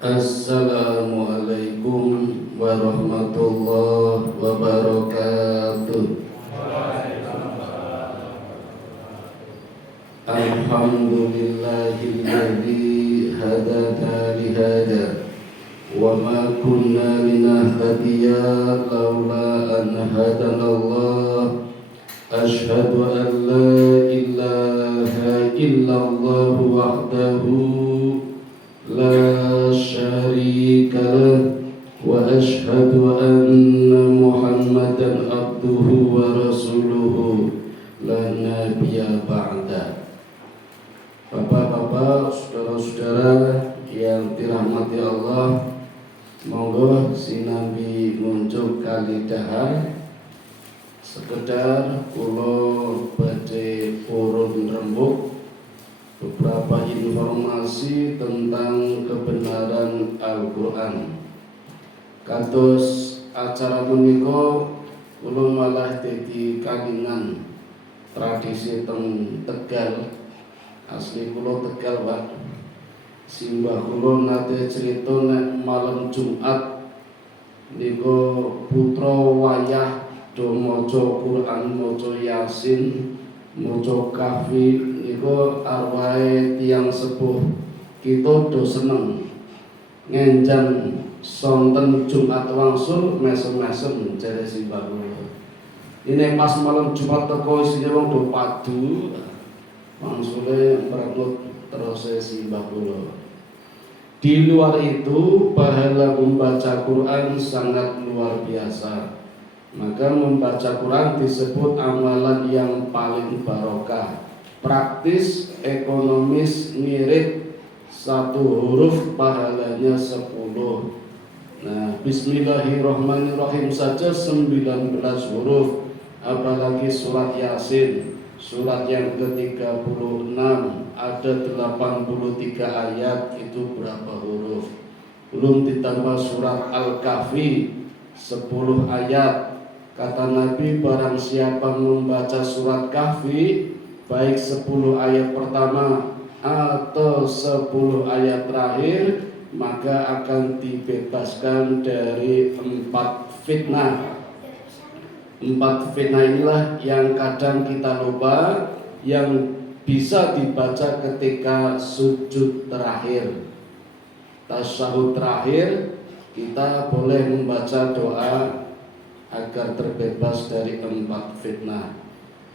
Assalamualaikum warahmatullahi wabarakatuh. Alhamdulillahilladzi hadana lihada wa ma kunna linahtadiya laula an hadanallah. Ashhadu an la ilaha illallah wahdahu la syarika lah wa ashhadu anna Muhammadan abduhu wa rasuluhu la nabiyya ba'da. Bapak-bapak, saudara-saudara yang dirahmati Allah, monggo sinambi ngunjuk kali dahar sekedar kula badhe purun rembug beberapa informasi tentang kebenaran Al-Quran. Kados acara punika kula malah dadi kalingan tradisi teng Tegal. Asli kula Tegal, Pak. Simbah kula nate crita nek malam Jumat niku putra wayah do maca Quran, maca Yasin, maca Kahfi. Iku arwahe tiyang sepuh kita do seneng ngenjan sonten Jumat wangsul mesem-mesem jare simbah kula. Ini pas malam Jumat teko isine wong do padu wangsule merengut terus simbah kula. Di luar itu pahala membaca Quran sangat luar biasa. Maka membaca Quran disebut amalan yang paling barokah. Praktis, ekonomis, ngirit, satu huruf pahalanya 10. Nah, bismillahirrahmanirrahim saja 19 huruf. Apalagi surat Yasin, surat yang ke-36, ada 83 ayat, itu berapa huruf? Belum ditambah surat Al-Kahfi 10 ayat. Kata Nabi, barang siapa membaca surat Kahfi baik 10 ayat pertama atau 10 ayat terakhir, maka akan dibebaskan dari 4 fitnah. 4 fitnah inilah yang kadang kita lupa, yang bisa dibaca ketika sujud terakhir. Tasyahud terakhir kita boleh membaca doa agar terbebas dari 4 fitnah.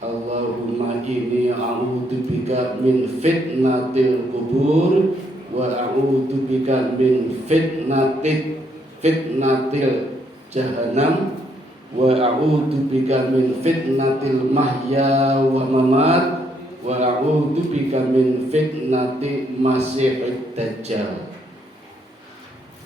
Allahumma inni a'udzubika min fitnatil kubur wa a'udzubika min fitnatil jahannam wa a'udzubika min fitnatil mahya wa mamat wa a'udzubika min fitnati masiihid dajjal.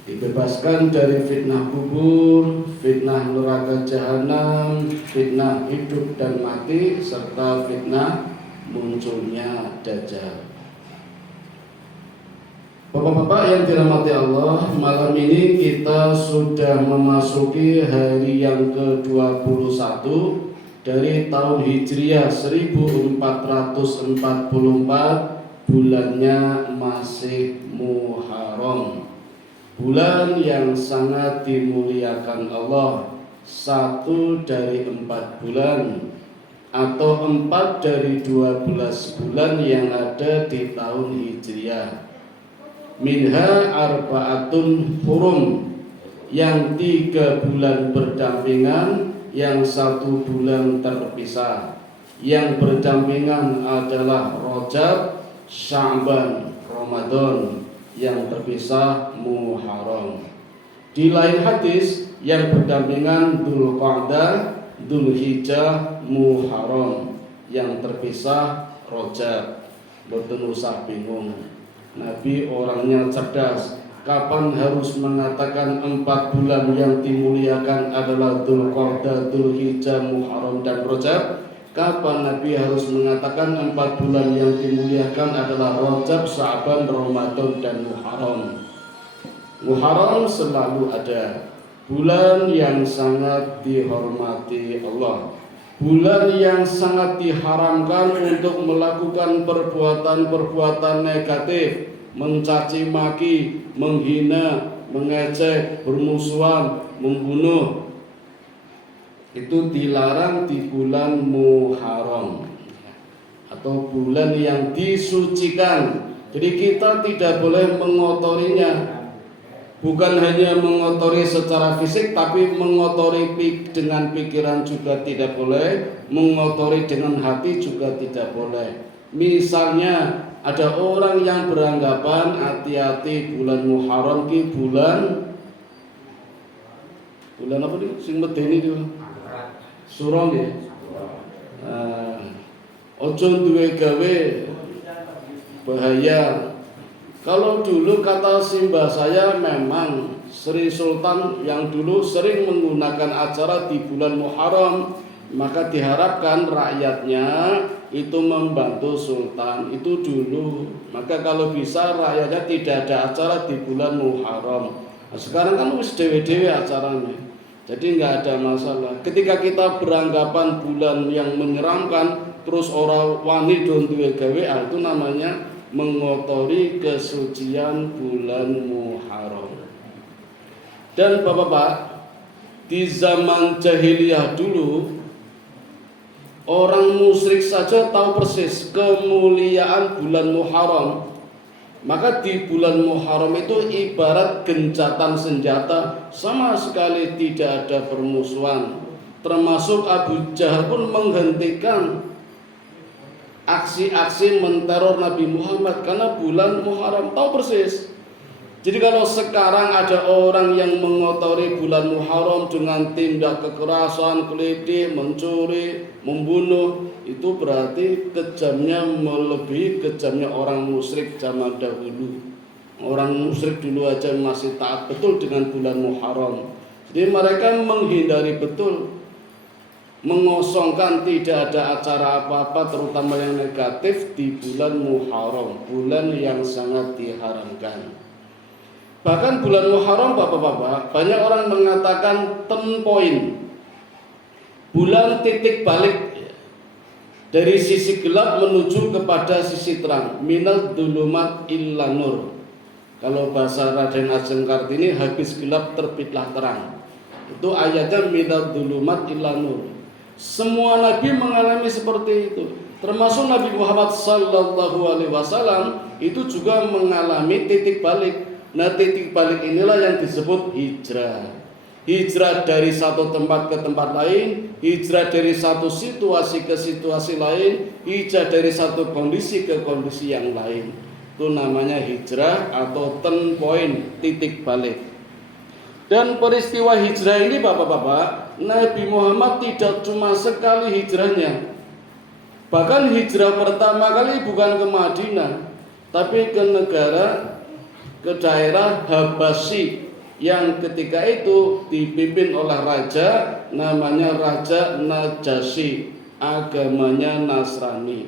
Dibebaskan dari fitnah kubur, fitnah neraka jahanam, fitnah hidup dan mati, serta fitnah munculnya Dajjal. Bapak-bapak yang dirahmati Allah, malam ini kita sudah memasuki hari yang ke-21 dari tahun Hijriah 1444, bulannya masih Muharram. Bulan yang sangat dimuliakan Allah, 1 dari 4 bulan atau 4 dari 12 bulan yang ada di tahun Hijriah. Minha arba'atun hurum, yang 3 bulan berdampingan, yang 1 bulan terpisah. Yang berdampingan adalah Rajab, Sya'ban, Ramadan. Yang terpisah Muharram. Di lain hadis, yang berdampingan Dzulqa'dah, Dzulhijjah, Muharram. Yang terpisah Rajab. Mboten usah bingung. Nabi orangnya cerdas. Kapan harus mengatakan 4 bulan yang dimuliakan adalah Dzulqa'dah, Dzulhijjah, Muharram dan Rajab? Kapan Nabi harus mengatakan 4 bulan yang dimuliakan adalah Rajab, Sya'ban, Ramadan dan Muharram? Muharram selalu ada. Bulan yang sangat dihormati Allah, bulan yang sangat diharamkan untuk melakukan perbuatan-perbuatan negatif, mencaci maki, menghina, mengejek, bermusuhan, membunuh. Itu dilarang di bulan Muharram atau bulan yang disucikan. Jadi kita tidak boleh mengotorinya. Bukan hanya mengotori secara fisik, tapi mengotori dengan pikiran juga tidak boleh, mengotori dengan hati juga tidak boleh. Misalnya ada orang yang beranggapan hati-hati bulan Muharram ki bulan apa nih? Sing medeni itu Surom ya. Ojo duwe gawe bahaya. Kalau dulu kata simbah saya memang Sri Sultan yang dulu sering menggunakan acara di bulan Muharram, maka diharapkan rakyatnya itu membantu Sultan itu dulu. Maka kalau bisa rakyatnya tidak ada acara di bulan Muharram. Nah, sekarang kan wis dewe-dewe acaranya, jadi nggak ada masalah. Ketika kita beranggapan bulan yang menyeramkan, terus orang wani don duwe gawe, itu namanya mengotori kesucian bulan Muharram. Dan Bapak-bapak, di zaman jahiliyah dulu orang musyrik saja tahu persis kemuliaan bulan Muharram. Maka di bulan Muharram itu ibarat gencatan senjata, sama sekali tidak ada permusuhan. Termasuk Abu Jahal pun menghentikan aksi-aksi menteror Nabi Muhammad karena bulan Muharram, tahu persis. Jadi kalau sekarang ada orang yang mengotori bulan Muharram dengan tindak kekerasan, kelitih, mencuri, membunuh, itu berarti kejamnya melebihi kejamnya orang musyrik zaman dahulu. Orang musyrik dulu aja masih taat betul dengan bulan Muharram. Jadi mereka menghindari betul, mengosongkan, tidak ada acara apa-apa terutama yang negatif di bulan Muharram, bulan yang sangat diharamkan. Bahkan bulan Muharram, Bapak-bapak, banyak orang mengatakan turn point, bulan titik balik dari sisi gelap menuju kepada sisi terang, minal dulumat illa nur. Kalau bahasa Raden Ajeng Kartini, habis gelap terbitlah terang. Itu ayatnya minal dulumat illa nur. Semua nabi mengalami seperti itu, termasuk Nabi Muhammad SAW itu juga mengalami titik balik. Nah, titik balik inilah yang disebut hijrah. Hijrah dari satu tempat ke tempat lain, hijrah dari satu situasi ke situasi lain, hijrah dari satu kondisi ke kondisi yang lain. Itu namanya hijrah atau turn point, titik balik. Dan peristiwa hijrah ini, Bapak-bapak, Nabi Muhammad tidak cuma sekali hijrahnya. Bahkan hijrah pertama kali bukan ke Madinah, tapi ke daerah Habasyi yang ketika itu dipimpin oleh raja namanya Raja Najasyi, agamanya Nasrani.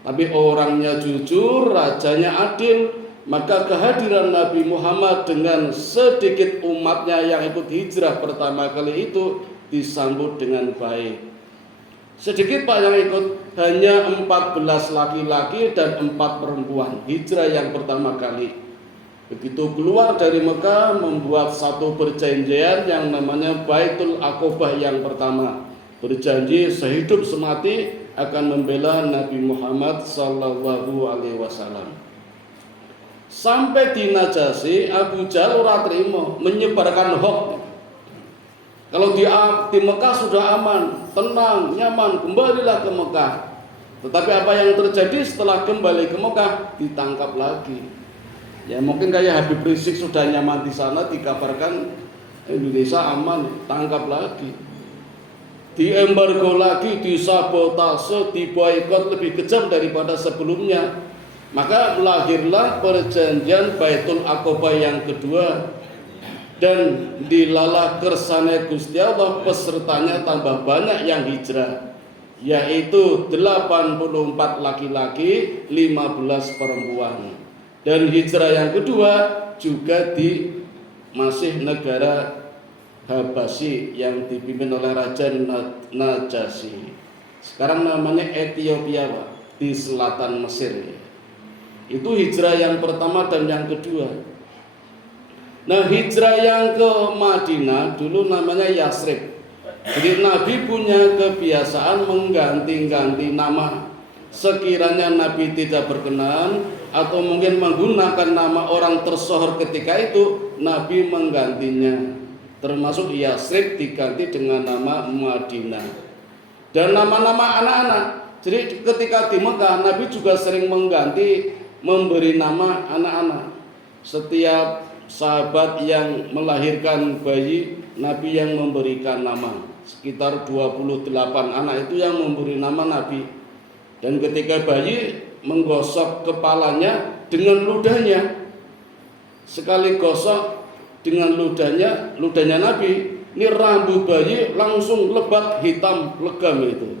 Tapi orangnya jujur, rajanya adil. Maka kehadiran Nabi Muhammad dengan sedikit umatnya yang ikut hijrah pertama kali itu disambut dengan baik. Sedikit Pak yang ikut, hanya 14 laki-laki dan 4 perempuan. Hijrah yang pertama kali. Begitu keluar dari Mekah, membuat satu perjanjian yang namanya Baitul Aqobah yang pertama. Berjanji sehidup semati akan membela Nabi Muhammad SAW. Sampai di Najasyi, Abu Jahal ora trimo, menyebarkan hoax. Kalau di Mekah sudah aman, tenang, nyaman, kembalilah ke Mekah. Tetapi apa yang terjadi setelah kembali ke Mekah? Ditangkap lagi. Ya mungkin kayak Habib Rizik sudah nyaman di sana, dikabarkan Indonesia aman, tangkap lagi. Diembargo lagi, disabotase, diboikot lebih kejam daripada sebelumnya. Maka lahirlah perjanjian Baitul Aqobah yang kedua. Dan dilalah kersane Gusti Allah, pesertanya tambah banyak yang hijrah, yaitu 84 laki-laki, 15 perempuan. Dan hijrah yang kedua juga di masih negara Habasyi yang dipimpin oleh Raja Najasyi. Sekarang namanya Ethiopia, Pak, di selatan Mesir. Itu hijrah yang pertama dan yang kedua. Nah, hijrah yang ke Madinah dulu namanya Yasrib. Jadi Nabi punya kebiasaan mengganti-ganti nama. Sekiranya Nabi tidak berkenan atau mungkin menggunakan nama orang tersohor ketika itu, Nabi menggantinya. Termasuk Yasrib diganti dengan nama Madinah. Dan nama-nama anak-anak. Jadi ketika di Mekah, Nabi juga sering mengganti, memberi nama anak-anak. Setiap sahabat yang melahirkan bayi, Nabi yang memberikan nama. Sekitar 28 anak itu yang memberi nama Nabi. Dan ketika bayi menggosok kepalanya dengan ludahnya, sekali gosok dengan ludahnya Nabi, ini rambut bayi langsung lebat hitam legam itu.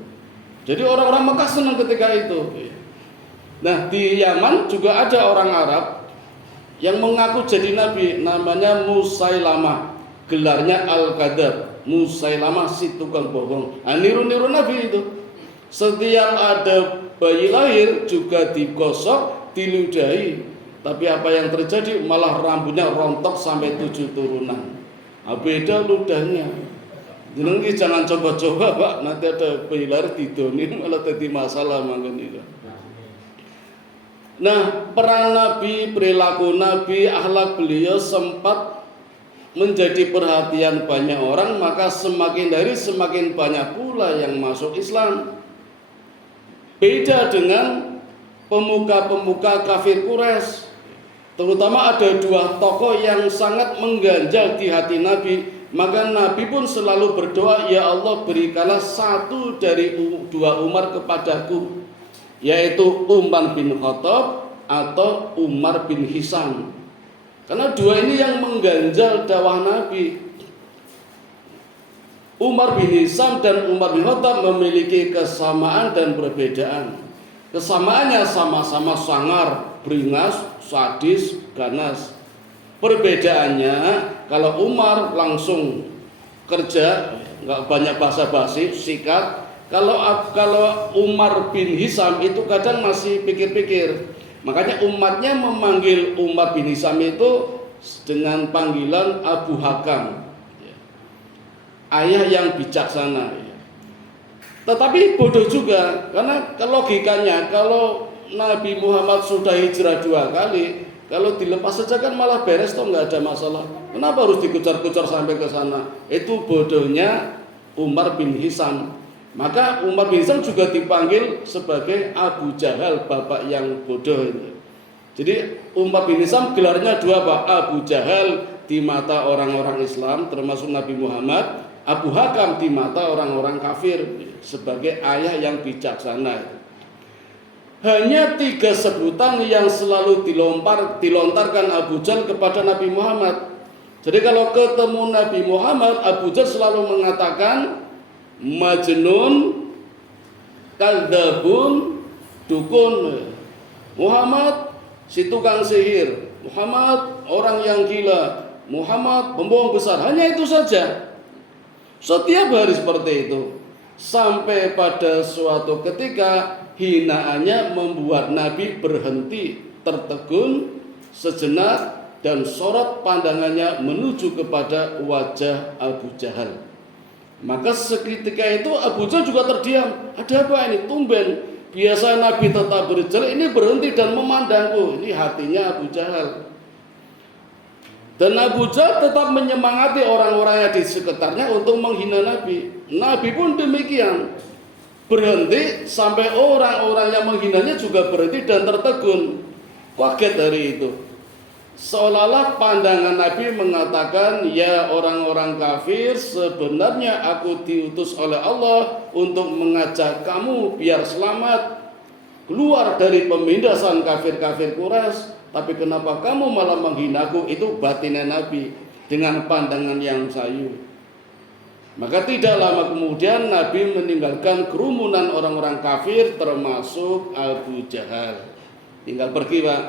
Jadi orang-orang Mekah senang ketika itu. Nah, di Yaman juga ada orang Arab yang mengaku jadi nabi, namanya Musailamah, gelarnya Al-Kadzab. Musailamah si tukang bohong. Nah, niru-niru Nabi itu. Setiap ada bayi lahir juga digosok, diludahi. Tapi apa yang terjadi? Malah rambutnya rontok sampai 7 turunan. Nah, beda ludahnya. Jadi jangan coba-coba, Pak. Nanti ada bayi lahir didonin malah jadi masalah mangken itu. Nah, peran Nabi, perilaku Nabi, akhlak beliau sempat menjadi perhatian banyak orang, maka semakin hari semakin banyak pula yang masuk Islam. Beda dengan pemuka-pemuka kafir Quraisy. Terutama ada 2 tokoh yang sangat mengganjal di hati Nabi. Maka Nabi pun selalu berdoa, ya Allah berikanlah 1 dari 2 Umar kepadaku, yaitu Umar bin Khattab atau Umar bin Hisam. Karena 2 ini yang mengganjal dakwah Nabi. Umar bin Hisam dan Umar bin Khattab memiliki kesamaan dan perbedaan. Kesamaannya sama-sama sangar, beringas, sadis, ganas. Perbedaannya, kalau Umar langsung kerja, nggak banyak basa-basi, sikat. Kalau Umar bin Hisam itu kadang masih pikir-pikir. Makanya umatnya memanggil Umar bin Hisam itu dengan panggilan Abu Hakam, ayah yang bijaksana. Tetapi bodoh juga, karena logikanya kalau Nabi Muhammad sudah hijrah 2 kali, kalau dilepas saja kan malah beres toh, nggak ada masalah. Kenapa harus dikucar-kucar sampai ke sana? Itu bodohnya Umar bin Hisam. Maka Umar bin Hisam juga dipanggil sebagai Abu Jahal, bapak yang bodoh itu. Jadi Umar bin Hisam gelarnya 2, Pak. Abu Jahal di mata orang-orang Islam termasuk Nabi Muhammad, Abu Hakam di mata orang-orang kafir sebagai ayah yang bijaksana. Hanya 3 sebutan yang selalu dilontarkan Abu Jahal kepada Nabi Muhammad. Jadi kalau ketemu Nabi Muhammad, Abu Jahal selalu mengatakan Majnun, Kadzabun, dukun. Muhammad si tukang sihir, Muhammad orang yang gila, Muhammad pembohong besar. Hanya itu saja. Setiap hari seperti itu. Sampai pada suatu ketika hinaannya membuat Nabi berhenti, tertegun sejenak dan sorot pandangannya menuju kepada wajah Abu Jahal. Maka seketika itu Abu Jahal juga terdiam. Ada apa ini? Tumben biasa Nabi tetap berjalan, ini berhenti dan memandangku. Ini hatinya Abu Jahal. Dan Abu Jahal tetap menyemangati orang-orang yang di sekitarnya untuk menghina Nabi. Nabi pun demikian, berhenti sampai orang-orang yang menghinanya juga berhenti dan tertegun. Kaget hari itu. Seolah-olah pandangan Nabi mengatakan, ya orang-orang kafir, sebenarnya aku diutus oleh Allah untuk mengajak kamu biar selamat keluar dari pemindasan kafir-kafir Quraisy. Tapi kenapa kamu malah menghinaku? Itu batinnya Nabi dengan pandangan yang sayu. Maka tidak lama kemudian Nabi meninggalkan kerumunan orang-orang kafir termasuk Abu Jahal. Tinggal pergi, Pak.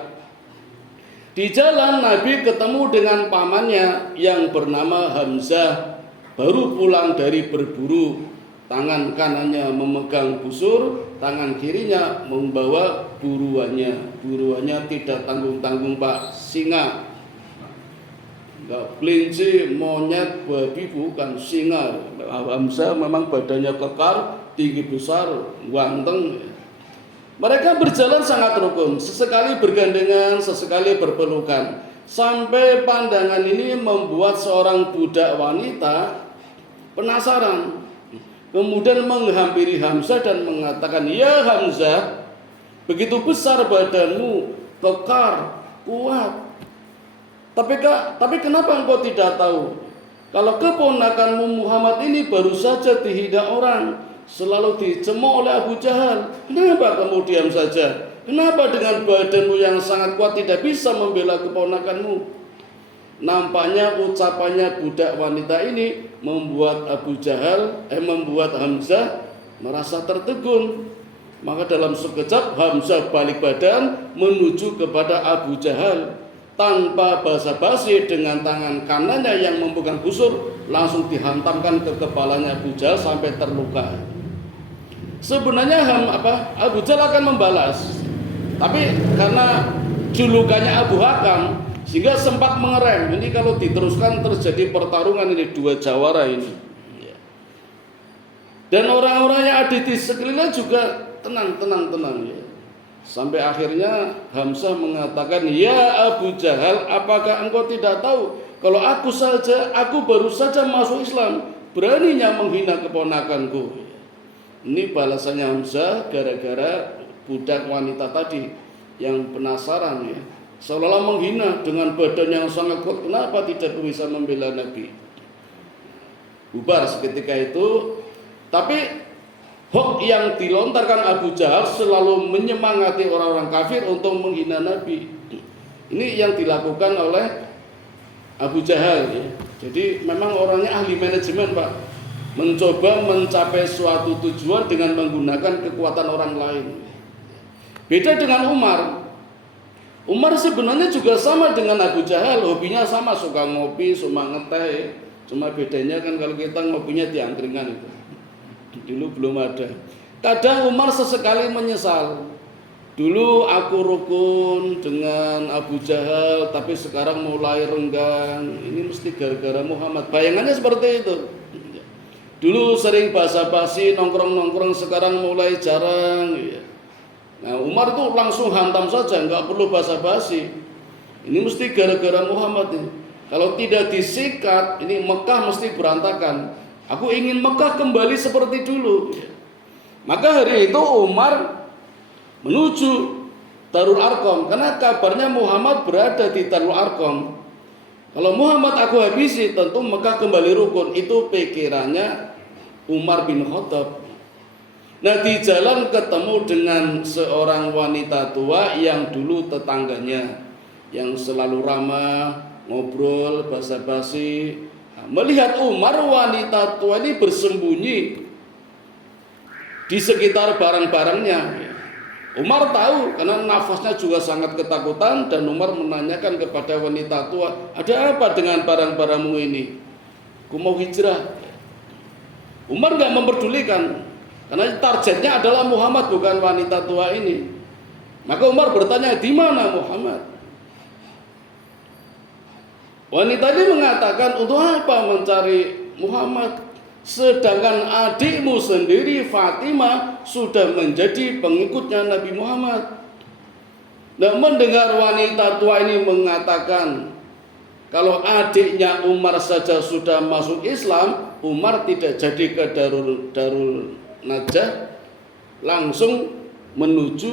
Di jalan Nabi ketemu dengan pamannya yang bernama Hamzah, baru pulang dari berburu. Tangan kanannya memegang busur, tangan kirinya membawa buruannya. Buruannya tidak tanggung-tanggung Pak, singa. Enggak kelinci, monyet, babi, bukan, singa. Hamzah memang badannya kekar, tinggi besar, ganteng. Mereka berjalan sangat rukun, sesekali bergandengan, sesekali berpelukan. Sampai pandangan ini membuat seorang budak wanita penasaran. Kemudian menghampiri Hamzah dan mengatakan, "Ya Hamzah, begitu besar badanmu, kekar, kuat. Tapi kenapa engkau tidak tahu kalau keponakanmu Muhammad ini baru saja dihina orang, selalu dicemooh oleh Abu Jahal? Kenapa kamu diam saja? Kenapa dengan badanmu yang sangat kuat tidak bisa membela keponakanmu?" Nampaknya ucapannya budak wanita ini membuat membuat Hamzah merasa tertegun. Maka dalam sekejap Hamzah balik badan menuju kepada Abu Jahal. Tanpa basa-basi, dengan tangan kanannya yang memegang busur langsung dihantamkan ke kepalanya Abu Jahal sampai terluka. Sebenarnya Abu Jahal akan membalas, tapi karena julukannya Abu Hakam sehingga sempat mengerem. Ini kalau diteruskan terjadi pertarungan ini, dua jawara ini. Dan orang-orang yang ada di sekelilingnya juga tenang ya. Sampai akhirnya Hamzah mengatakan, "Ya Abu Jahal, apakah engkau tidak tahu kalau aku baru saja masuk Islam, beraninya menghina keponakanku?" Ini balasannya Hamzah gara-gara budak wanita tadi yang penasaran ya. Seolah-olah menghina dengan badan yang sangat kuat, kenapa tidak bisa membela Nabi? Bubar seketika itu. Tapi hoax yang dilontarkan Abu Jahal selalu menyemangati orang-orang kafir untuk menghina Nabi. Ini yang dilakukan oleh Abu Jahal ya. Jadi memang orangnya ahli manajemen Pak, mencoba mencapai suatu tujuan dengan menggunakan kekuatan orang lain. Beda dengan Umar. Umar sebenarnya juga sama dengan Abu Jahal, hobinya sama, suka ngopi, suka ngeteh ya. Cuma bedanya kan kalau kita ngopinya di angkringan itu. Dulu belum ada. Kadang Umar sesekali menyesal. Dulu aku rukun dengan Abu Jahal, tapi sekarang mulai renggang. Ini mesti gara-gara Muhammad. Bayangannya seperti itu. Dulu sering basa-basi, nongkrong-nongkrong, sekarang mulai jarang ya. Nah Umar itu langsung hantam saja, nggak perlu basa-basi. Ini mesti gara-gara Muhammad ini. Kalau tidak disikat, ini Mekah mesti berantakan. Aku ingin Mekah kembali seperti dulu. Maka hari itu Umar menuju Darul Arqam, karena kabarnya Muhammad berada di Darul Arqam. Kalau Muhammad aku habisi, tentu Mekah kembali rukun. Itu pikirannya Umar bin Khattab. Nah di jalan ketemu dengan seorang wanita tua yang dulu tetangganya, yang selalu ramah, ngobrol, basa-basi. Nah, melihat Umar, wanita tua ini bersembunyi di sekitar barang-barangnya. Umar tahu karena nafasnya juga sangat ketakutan, dan Umar menanyakan kepada wanita tua, "Ada apa dengan barang-barangmu ini? Aku mau hijrah." Umar nggak memperdulikan. Karena targetnya adalah Muhammad, bukan wanita tua ini. Maka Umar bertanya, "Di mana Muhammad?" Wanita ini mengatakan, "Untuk apa mencari Muhammad? Sedangkan adikmu sendiri Fatimah sudah menjadi pengikutnya Nabi Muhammad." Nah, mendengar wanita tua ini mengatakan kalau adiknya Umar saja sudah masuk Islam, Umar tidak jadi ke Darul Najah, langsung menuju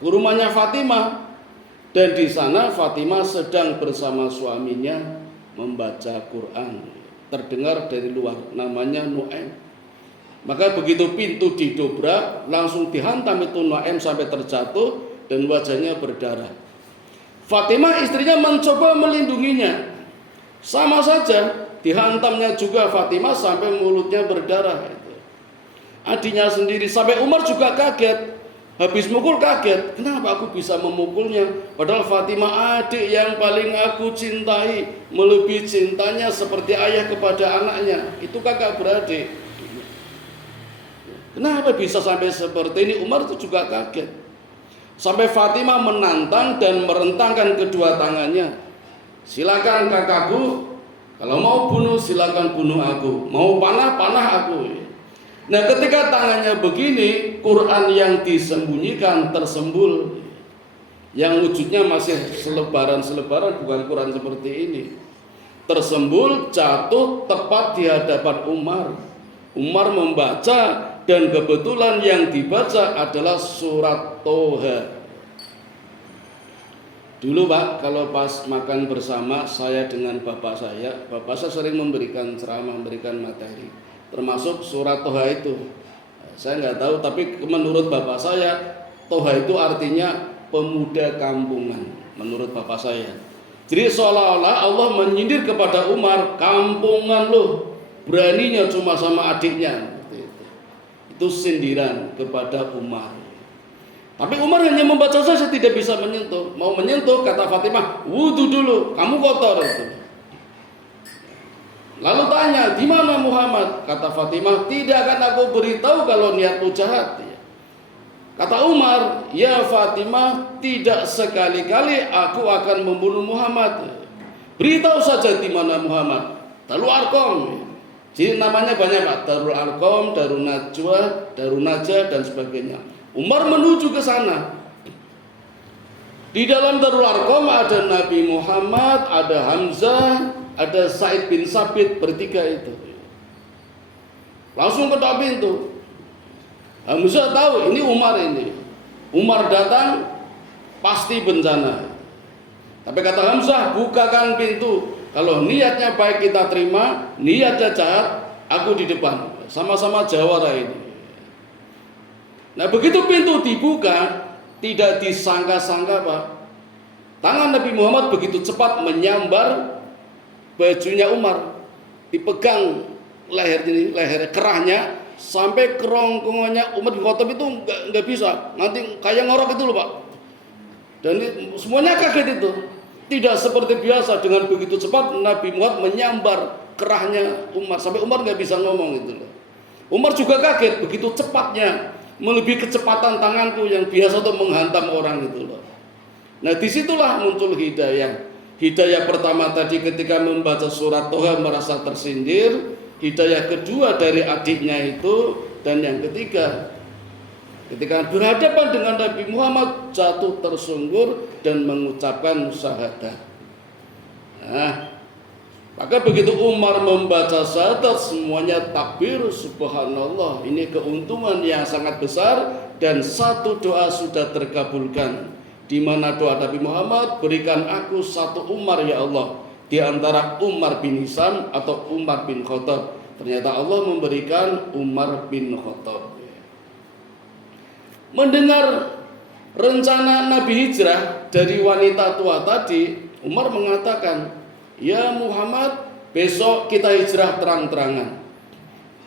ke rumahnya Fatimah. Dan di sana Fatimah sedang bersama suaminya membaca Quran. Terdengar dari luar, namanya Nu'aim. Maka begitu pintu didobrak, langsung dihantam itu Nu'aim sampai terjatuh dan wajahnya berdarah. Fatimah istrinya mencoba melindunginya. Sama saja, dihantamnya juga Fatimah sampai mulutnya berdarah. Adiknya sendiri, sampai Umar juga kaget. Habis mukul kaget, kenapa aku bisa memukulnya? Padahal Fatimah adik yang paling aku cintai, melebihi cintanya seperti ayah kepada anaknya. Itu kakak beradik. Kenapa bisa sampai seperti ini? Umar itu juga kaget. Sampai Fatimah menantang dan merentangkan kedua tangannya. Silakan kakakku, kalau mau bunuh silakan bunuh aku, mau panah aku. Nah, ketika tangannya begini, Quran yang disembunyikan tersembul, yang wujudnya masih selebaran-selebaran, bukan Quran seperti ini. Tersembul, jatuh tepat di hadapan Umar. Umar membaca, dan kebetulan yang dibaca adalah surat Toha. Dulu Pak, kalau pas makan bersama saya dengan bapak saya sering memberikan ceramah, memberikan materi, termasuk surat Toha itu. Saya nggak tahu, tapi menurut bapak saya, Toha itu artinya pemuda kampungan, menurut bapak saya. Jadi seolah-olah Allah menyindir kepada Umar, kampungan loh, beraninya cuma sama adiknya. Itu sindiran kepada Umar. Tapi Umar hanya membaca saja, tidak bisa menyentuh. Mau menyentuh, kata Fatimah, wudhu dulu, kamu kotor itu. Lalu tanya, di mana Muhammad? Kata Fatimah, tidak akan aku beritahu kalau niatmu jahat. Kata Umar, ya Fatimah, tidak sekali-kali aku akan membunuh Muhammad. Beritahu saja di mana Muhammad. Darul Arqam. Jadi namanya banyak Pak, Darul Arqam, Darul Najwa, Darul Najah dan sebagainya. Umar menuju ke sana. Di dalam Darul Arqam ada Nabi Muhammad, ada Hamzah, ada Sa'id bin Sabit, bertiga itu. Langsung ketok pintu. Hamzah tahu ini Umar ini. Umar datang pasti bencana. Tapi kata Hamzah, bukakan pintu. Kalau niatnya baik kita terima, niatnya jahat, aku di depan. Sama-sama jawara ini. Nah, begitu pintu dibuka, tidak disangka-sangka Pak, tangan Nabi Muhammad begitu cepat menyambar bajunya Umar, dipegang leher kerahnya sampai kerongkongannya. Umar bin Khattab itu nggak bisa, nanti kayak ngorok itu loh Pak. Dan semuanya kaget itu. Tidak seperti biasa, dengan begitu cepat Nabi Muhammad menyambar kerahnya Umar sampai Umar nggak bisa ngomong itu loh. Umar juga kaget, begitu cepatnya, melebihi kecepatan tanganku yang biasa untuk menghantam orang itu loh. Nah, disitulah muncul hidayah. Hidayah pertama tadi ketika membaca surat Toha merasa tersindir. Hidayah kedua dari adiknya itu. Dan yang ketiga, ketika berhadapan dengan Nabi Muhammad, jatuh tersungkur dan mengucapkan syahadat. Nah, maka begitu Umar membaca syahadat, semuanya takbir, subhanallah. Ini keuntungan yang sangat besar dan satu doa sudah terkabulkan. Di mana doa Nabi Muhammad, berikan aku satu Umar ya Allah, di antara Umar bin Hisam atau Umar bin Khattab. Ternyata Allah memberikan Umar bin Khattab. Mendengar rencana Nabi hijrah dari wanita tua tadi, Umar mengatakan, ya Muhammad, besok kita hijrah terang-terangan.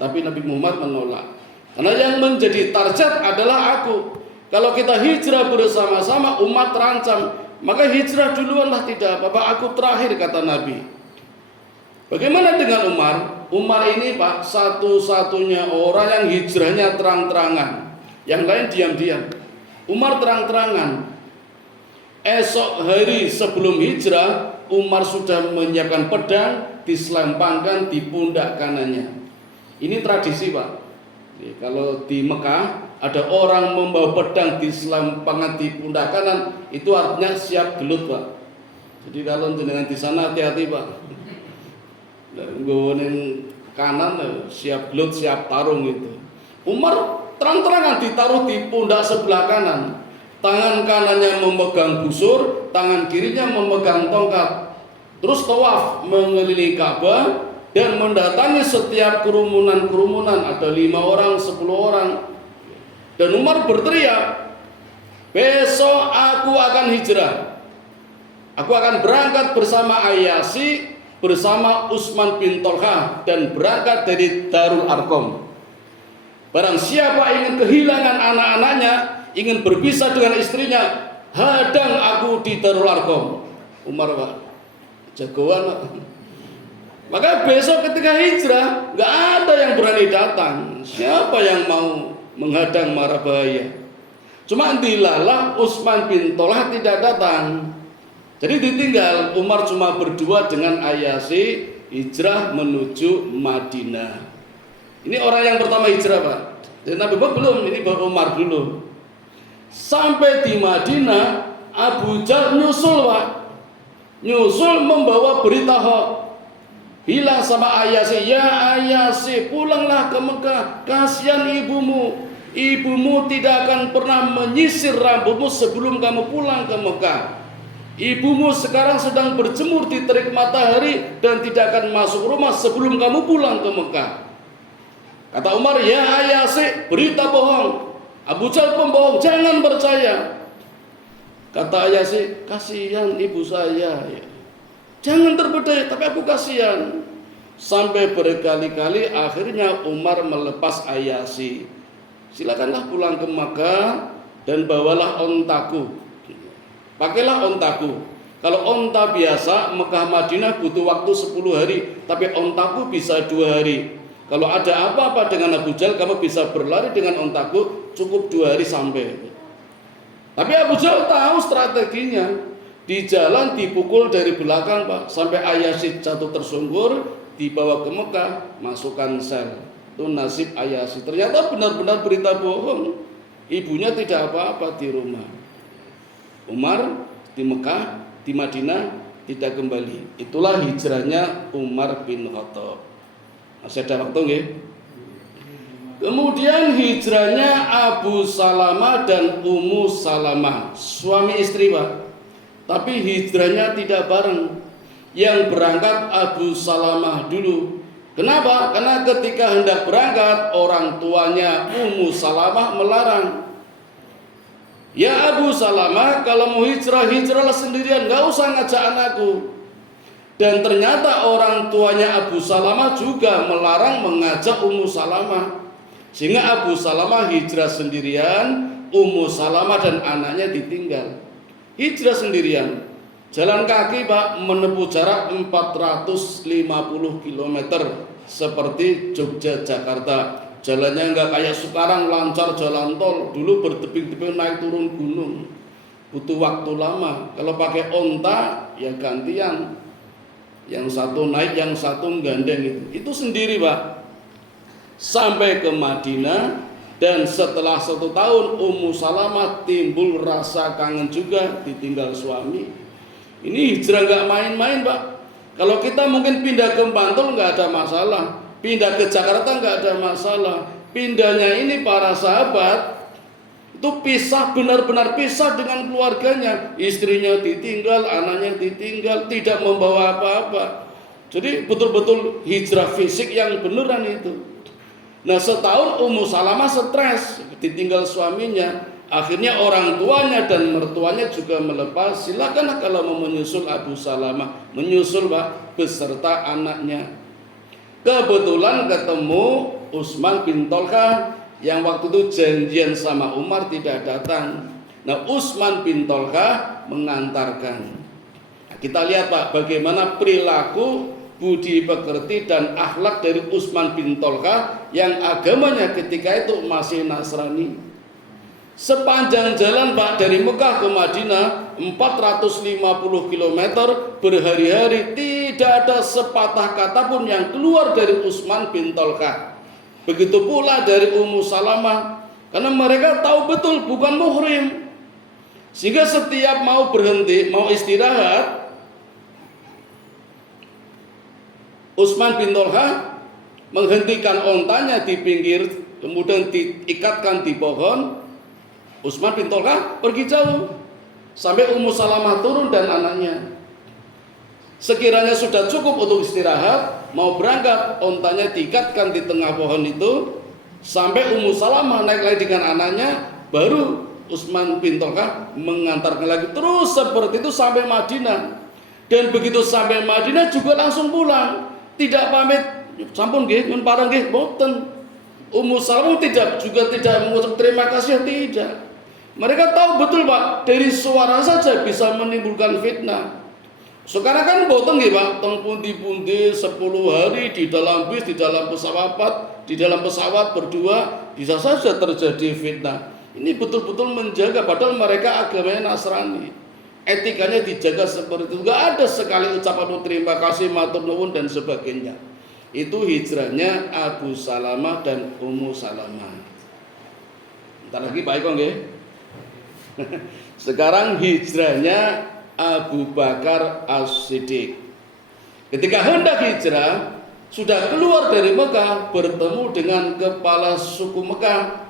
Tapi Nabi Muhammad menolak, karena yang menjadi target adalah aku. Kalau kita hijrah bersama-sama, umat terancam, maka hijrah duluanlah, tidak apa-apa, aku terakhir, kata Nabi. Bagaimana dengan Umar? Umar ini Pak, satu-satunya orang yang hijrahnya terang-terangan. Yang lain diam-diam. Umar terang-terangan. Esok hari sebelum hijrah, Umar sudah menyiapkan pedang, diselempangkan di pundak kanannya. Ini tradisi Pak. Kalau di Mekah ada orang membawa pedang diselempangkan di pundak kanan, itu artinya siap gelut Pak. Jadi kalau jenengan di sana hati-hati Pak. Nggoning kanan siap gelut, siap tarung itu. Umar terang-terangan ditaruh di pundak sebelah kanan. Tangan kanannya memegang busur, tangan kirinya memegang tongkat. Terus tawaf mengelilingi Ka'bah dan mendatangi setiap kerumunan-kerumunan, ada 5 orang, 10 orang. Dan Umar berteriak, besok aku akan hijrah. Aku akan berangkat bersama Ayyasi, bersama Utsman bin Tolha, dan berangkat dari Darul Arqam. Barang siapa ingin kehilangan anak-anaknya, ingin berpisah dengan istrinya, hadang aku di Darul Arqam. Umar Pak, jagoan Pak. Maka besok ketika hijrah, nggak ada yang berani datang. Siapa yang mau menghadang mara bahaya. Cuma dilalah Utsman bin Tolha tidak datang. Jadi ditinggal, Umar cuma berdua dengan Ayyasy hijrah menuju Madinah. Ini orang yang pertama hijrah, Pak. Dan Nabi Bakar belum, ini baru Umar dulu. Sampai di Madinah, Abu Jahal nyusul, Pak. Nyusul membawa berita hoax. Bilang sama Ayyasy, ya Ayyasy, pulanglah ke Mekah, kasihan ibumu. Ibumu tidak akan pernah menyisir rambutmu sebelum kamu pulang ke Mekah. Ibumu sekarang sedang berjemur di terik matahari dan tidak akan masuk rumah sebelum kamu pulang ke Mekah. Kata Umar, ya Ayyasy, berita bohong. Abu Jahal pembohong, jangan percaya. Kata Ayyasy, kasihan ibu saya. Jangan terpedaya, tapi aku kasihan. Sampai berkali-kali akhirnya Umar melepas Ayyasy. Silakanlah pulang ke Makkah dan bawalah ontaku. Pakailah ontaku. Kalau onta biasa Mekah Madinah butuh waktu 10 hari, tapi ontaku bisa 2 hari. Kalau ada apa-apa dengan Abu Jahal, kamu bisa berlari dengan ontaku, cukup 2 hari sampai. Tapi Abu Jahal tahu strateginya. Di jalan dipukul dari belakang, Pak, sampai Ayyasy jatuh tersungkur, dibawa ke Mekah, masukkan sel. Itu nasib Ayyasy. Ternyata benar-benar berita bohong. Ibunya tidak apa-apa di rumah. Umar di Mekah, di Madinah tidak kembali. Itulah hijrahnya Umar bin Khattab. Masih ada waktu nggih? Kemudian hijrahnya Abu Salamah dan Ummu Salamah, suami istri, Pak. Tapi hijrahnya tidak bareng. Yang berangkat Abu Salamah dulu. Kenapa? Karena ketika hendak berangkat, orang tuanya Ummu Salamah melarang. Ya Abu Salamah, kalau mau hijrah, hijrahlah sendirian, gak usah ngajak anakku. Dan ternyata orang tuanya Abu Salamah juga melarang mengajak Ummu Salamah. Sehingga Abu Salamah hijrah sendirian, Ummu Salamah dan anaknya ditinggal. Hijrah sendirian. Jalan kaki, Pak, menempuh jarak 450 km seperti Jogja Jakarta. Jalannya nggak kayak sekarang lancar jalan tol. Dulu berteping-teping naik turun gunung, butuh waktu lama. Kalau pakai onta ya gantian, yang satu naik, yang satu gandeng. Itu sendiri, Pak, sampai ke Madinah. Dan setelah 1 tahun Ummu Salamah timbul rasa kangen juga, ditinggal suami. Ini hijrah nggak main-main, Pak. Kalau kita mungkin pindah ke Bantul nggak ada masalah, pindah ke Jakarta nggak ada masalah. Pindahnya ini para sahabat itu pisah, benar-benar pisah dengan keluarganya. Istrinya ditinggal, anaknya ditinggal, tidak membawa apa-apa. Jadi betul-betul hijrah fisik yang beneran itu. Nah, setahun Ummu Salamah stres, ditinggal suaminya. Akhirnya orang tuanya dan mertuanya juga melepas. Silakanlah kalau mau menyusul Abu Salamah, menyusul, Pak, beserta anaknya. Kebetulan ketemu Utsman bin Tolha yang waktu itu janjian sama Umar tidak datang. Nah, Utsman bin Tolha mengantarkan. Nah, kita lihat, Pak, bagaimana perilaku, budi pekerti dan akhlak dari Utsman bin Tolha yang agamanya ketika itu masih Nasrani. Sepanjang jalan, Pak, dari Mekah ke Madinah 450 km berhari-hari, tidak ada sepatah kata pun yang keluar dari Utsman bin Tolha. Begitu pula dari Ummu Salamah, karena mereka tahu betul bukan muhrim. Sehingga setiap mau berhenti, mau istirahat, Utsman bin Tolha menghentikan ontanya di pinggir, kemudian diikatkan di pohon. Utsman bin Tolha pergi jauh sampai Ummu Salamah turun dan anaknya. Sekiranya sudah cukup untuk istirahat, mau berangkat, ontanya diikatkan di tengah pohon itu sampai Ummu Salamah naik lagi dengan anaknya, baru Utsman bin Tolha mengantarkan lagi, terus seperti itu sampai Madinah. Dan begitu sampai Madinah juga langsung pulang, tidak pamit, sampun nggih, nyuwun parang nggih, mboten. Ummu Salamah juga tidak mengucap terima kasih, tidak. Mereka tahu betul, Pak, dari suara saja bisa menimbulkan fitnah. Sekarang kan boten nggih Pak, teng pundi-pundi 10 hari di dalam bis, di dalam pesawat berdua bisa saja terjadi fitnah. Ini betul-betul menjaga, padahal mereka agamanya Nasrani. Etikanya dijaga seperti itu. Enggak ada sekali ucapan terima kasih, matur nuwun dan sebagainya. Itu hijrahnya Abu Salamah dan Ummu Salamah. Entar lagi Pak Eko nggih. Sekarang hijrahnya Abu Bakar As-Siddiq. Ketika hendak hijrah, sudah keluar dari Mekah, bertemu dengan kepala suku Mekah.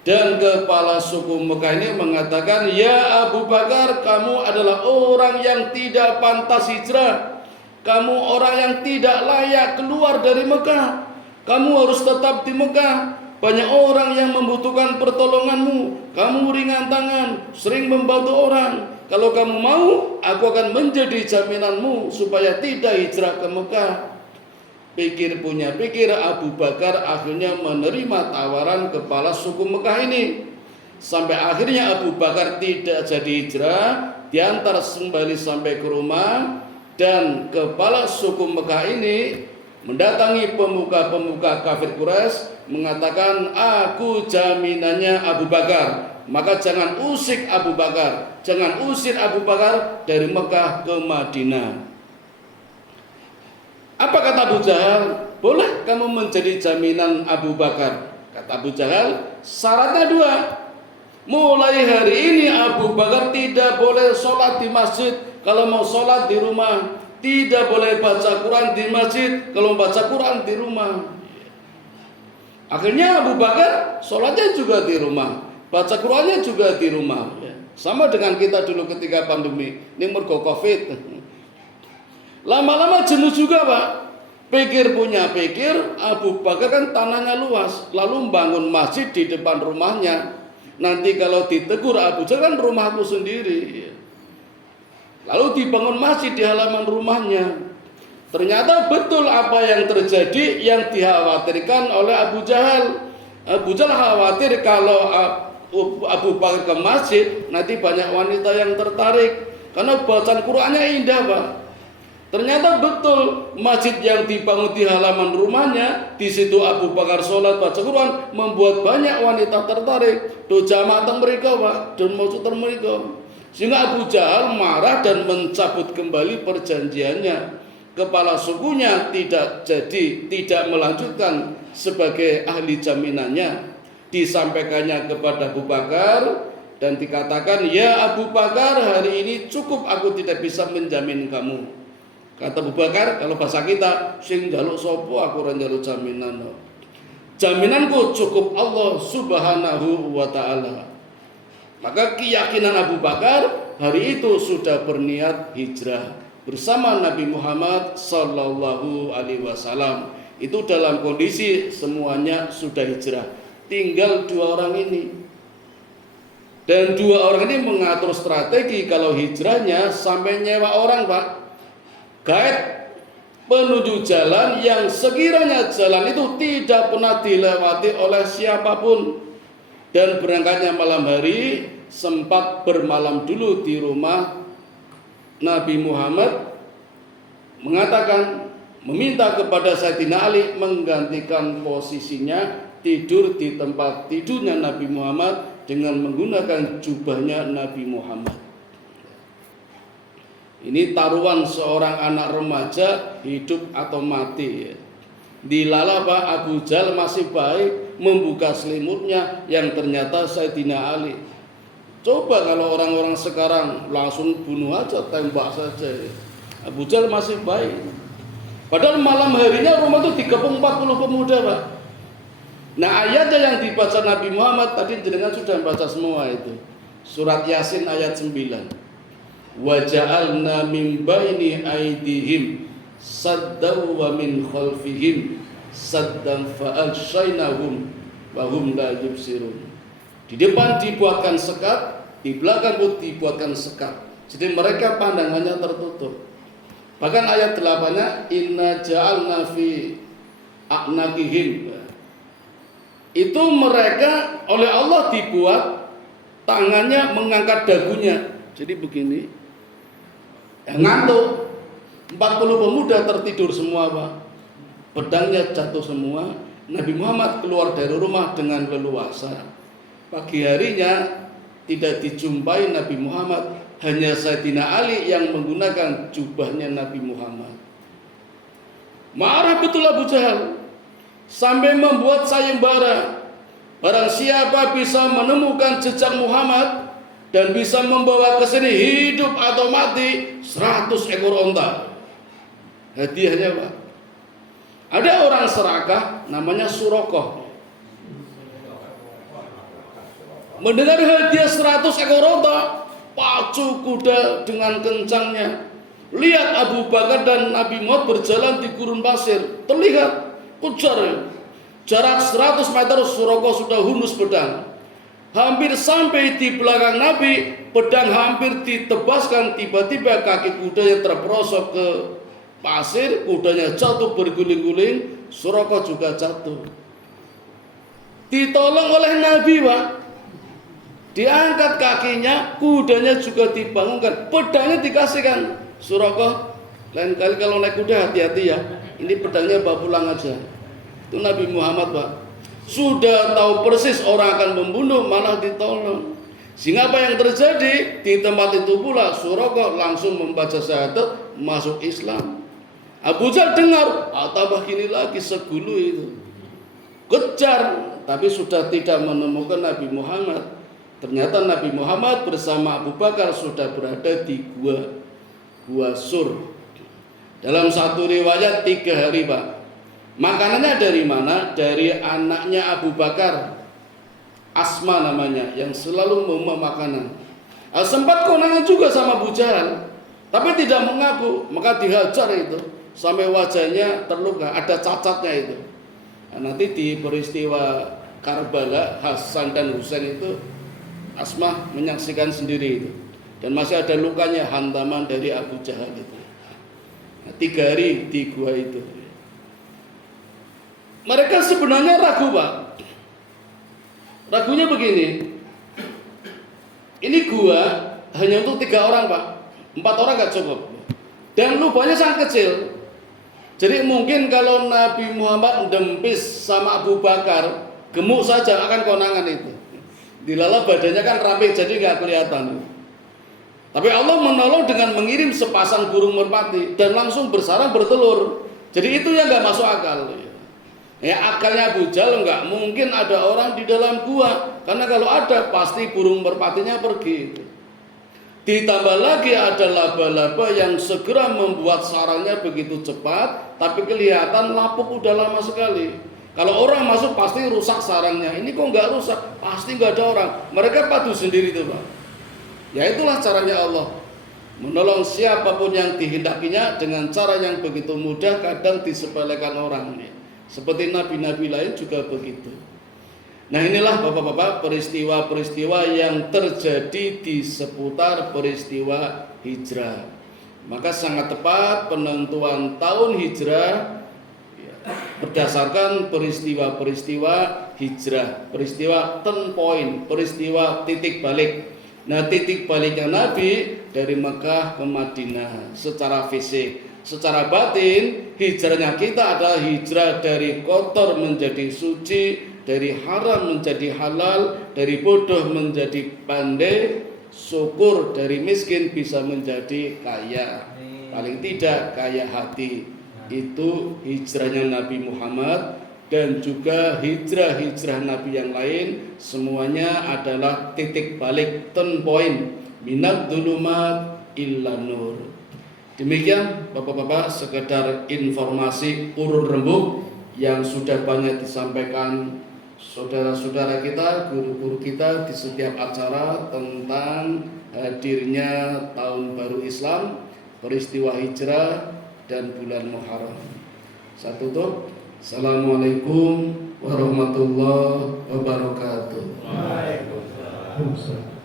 Dan kepala suku Mekah ini mengatakan, "Ya Abu Bakar, kamu adalah orang yang tidak pantas hijrah. Kamu orang yang tidak layak keluar dari Mekah. Kamu harus tetap di Mekah. Banyak orang yang membutuhkan pertolonganmu. Kamu ringan tangan, sering membantu orang. Kalau kamu mau, aku akan menjadi jaminanmu supaya tidak hijrah ke Mekah." Pikir punya pikir, Abu Bakar akhirnya menerima tawaran kepala suku Mekah ini. Sampai akhirnya Abu Bakar tidak jadi hijrah, diantar kembali sampai ke rumah. Dan kepala suku Mekah ini mendatangi pemuka-pemuka kafir Quraisy, mengatakan, "Aku jaminannya Abu Bakar, maka jangan usik Abu Bakar, jangan usir Abu Bakar dari Mekah ke Madinah." Apa kata Abu Jahal? "Boleh kamu menjadi jaminan Abu Bakar." Kata Abu Jahal, "Syaratnya 2. Mulai hari ini Abu Bakar tidak boleh sholat di masjid. Kalau mau sholat di rumah. Tidak boleh baca Quran di masjid. Kalau baca Quran di rumah." Akhirnya Abu Bakar sholatnya juga di rumah, baca Qurannya juga di rumah. Sama dengan kita dulu ketika pandemi. Ini mergo Covid. Lama-lama jenuh juga Pak. Pikir punya pikir, Abu Bakar kan tanahnya luas, lalu membangun masjid di depan rumahnya. Nanti kalau ditegur Abu Jahal, kan rumahku sendiri. Lalu dibangun masjid di halaman rumahnya. Ternyata betul apa yang terjadi yang dikhawatirkan oleh Abu Jahal. Abu Jahal khawatir kalau Abu Bakar ke masjid, nanti banyak wanita yang tertarik. Karena bacaan Qur'annya indah Pak. Ternyata betul masjid yang dibangun di halaman rumahnya, di situ Abu Bakar sholat baca Quran, membuat banyak wanita tertarik. Do jamaah teng mereka Pak, dan maksud mereka. Sehingga Abu Jahal marah dan mencabut kembali perjanjiannya. Kepala sukunya tidak melanjutkan sebagai ahli jaminannya. Disampaikannya kepada Abu Bakar dan dikatakan, "Ya Abu Bakar, hari ini cukup, aku tidak bisa menjamin kamu." Kata Abu Bakar, kalau bahasa kita, "Sing njaluk sapa, aku ora njaluk jaminan. Jaminanku cukup Allah Subhanahu wa ta'ala." Maka keyakinan Abu Bakar hari itu sudah berniat hijrah bersama Nabi Muhammad sallallahu alaihi wasallam. Itu dalam kondisi semuanya sudah hijrah. Tinggal 2 orang ini. Dan 2 orang ini mengatur strategi kalau hijrahnya sampai nyewa orang Pak. Guide penuju jalan yang sekiranya jalan itu tidak pernah dilewati oleh siapapun. Dan berangkatnya malam hari, sempat bermalam dulu di rumah Nabi Muhammad, mengatakan, meminta kepada Sayyidina Ali menggantikan posisinya, tidur di tempat tidurnya Nabi Muhammad dengan menggunakan jubahnya Nabi Muhammad. Ini taruhan seorang anak remaja, hidup atau mati. Dilala Pak, Abu Jahal masih baik membuka selimutnya yang ternyata Sayyidina Ali. Coba kalau orang-orang sekarang langsung bunuh aja, tembak saja. Abu Jahal masih baik. Padahal malam harinya rumah itu dikepung 40 pemuda Pak. Nah ayatnya yang dibaca Nabi Muhammad tadi jenengan sudah baca semua itu. Surat Yasin ayat 9. "Wa ja'alna min baini aydihim saddaw wa min khalfihim saddan fa'aghshaynahum wa hum la yubsirun." Di depan dibuatkan sekat, di belakang pun dibuatkan sekat. Jadi mereka pandangannya tertutup. Bahkan ayat 8-nya, "Inna ja'alna fi a'naqihim." Itu mereka oleh Allah dibuat tangannya mengangkat dagunya. Jadi begini. Ngantuk. 40 pemuda tertidur semua, Pak. Pedangnya jatuh semua. Nabi Muhammad keluar dari rumah dengan leluasa. Pagi harinya tidak dijumpai Nabi Muhammad, hanya Sayyidina Ali yang menggunakan jubahnya Nabi Muhammad. Marah betul Abu Jahal sampai membuat sayembara. Barang siapa bisa menemukan jejak Muhammad dan bisa membawa ke sini hidup atau mati 100 ekor onta. Hadiahnya, Pak. Ada orang serakah namanya Surakoh. Mendengar hadiah 100 ekor onta, pacu kuda dengan kencangnya. Lihat Abu Bakar dan Nabi Muhammad berjalan di gurun pasir. Terlihat kejar. Jarak 100 meter Surakoh sudah hunus pedang. Hampir sampai di belakang Nabi, pedang hampir ditebaskan. Tiba-tiba kaki kudanya terperosok ke pasir, kudanya jatuh berguling-guling, Surakoh juga jatuh. Ditolong oleh Nabi, Pak. Diangkat kakinya, kudanya juga dibangunkan, pedangnya dikasihkan. Surakoh, lain kali kalau naik kuda hati-hati ya. Ini pedangnya bawa pulang aja. Itu Nabi Muhammad, Pak. Sudah tahu persis orang akan membunuh, malah ditolong. Sehingga apa yang terjadi di tempat itu pula, Surakoh langsung membaca syahadat, masuk Islam. Abu Jahal dengar, tambah gini lagi segulu itu. Kejar, tapi sudah tidak menemukan Nabi Muhammad. Ternyata Nabi Muhammad bersama Abu Bakar sudah berada di Gua Sur. Dalam satu riwayat 3 hari, Pak. Makanannya dari mana? Dari anaknya Abu Bakar, Asma namanya, yang selalu membawa makanan. Sempat konangan juga sama Abu Jahal, tapi tidak mengaku, maka dihajar itu sampai wajahnya terluka, ada cacatnya itu. Nanti di peristiwa Karbala, Hasan dan Husain itu Asma menyaksikan sendiri itu, dan masih ada lukanya, hantaman dari Abu Jahal itu. 3 hari di gua itu. Mereka sebenarnya ragu, Pak. Ragunya begini, ini gua hanya untuk 3 orang, Pak. 4 orang gak cukup, dan lubangnya sangat kecil. Jadi mungkin kalau Nabi Muhammad dempis sama Abu Bakar, gemuk saja akan konangan itu. Dilala badannya kan rapi, jadi gak kelihatan. Tapi Allah menolong dengan mengirim sepasang burung merpati dan langsung bersarang bertelur. Jadi itu yang gak masuk akal. Ya, akalnya Abu Jahal nggak mungkin ada orang di dalam gua, karena kalau ada pasti burung merpatinya pergi. Ditambah lagi ada laba-laba yang segera membuat sarangnya begitu cepat, tapi kelihatan lapuk udah lama sekali. Kalau orang masuk pasti rusak sarangnya. Ini kok nggak rusak? Pasti nggak ada orang. Mereka patuh sendiri tuh, Pak. Ya itulah caranya Allah menolong siapapun yang dihendakinya dengan cara yang begitu mudah, kadang disepelekan orang. Seperti nabi-nabi lain juga begitu. Nah, inilah Bapak-bapak peristiwa-peristiwa yang terjadi di seputar peristiwa hijrah. Maka sangat tepat penentuan tahun hijrah berdasarkan peristiwa-peristiwa hijrah, peristiwa turn point, peristiwa titik balik. Nah, titik baliknya Nabi dari Mekah ke Madinah secara fisik. Secara batin, hijrahnya kita adalah hijrah dari kotor menjadi suci, dari haram menjadi halal, dari bodoh menjadi pandai, syukur dari miskin bisa menjadi kaya. Paling tidak kaya hati. Itu hijrahnya Nabi Muhammad, dan juga hijrah-hijrah Nabi yang lain, semuanya adalah titik balik, turn point, minad dzulumat illa nur. Demikian Bapak-bapak, sekedar informasi urun rembuk yang sudah banyak disampaikan saudara-saudara kita, guru-guru kita di setiap acara tentang hadirnya tahun baru Islam, peristiwa hijrah dan bulan Muharram. Saya tutup. Assalamualaikum warahmatullahi wabarakatuh. Waalaikumsalam.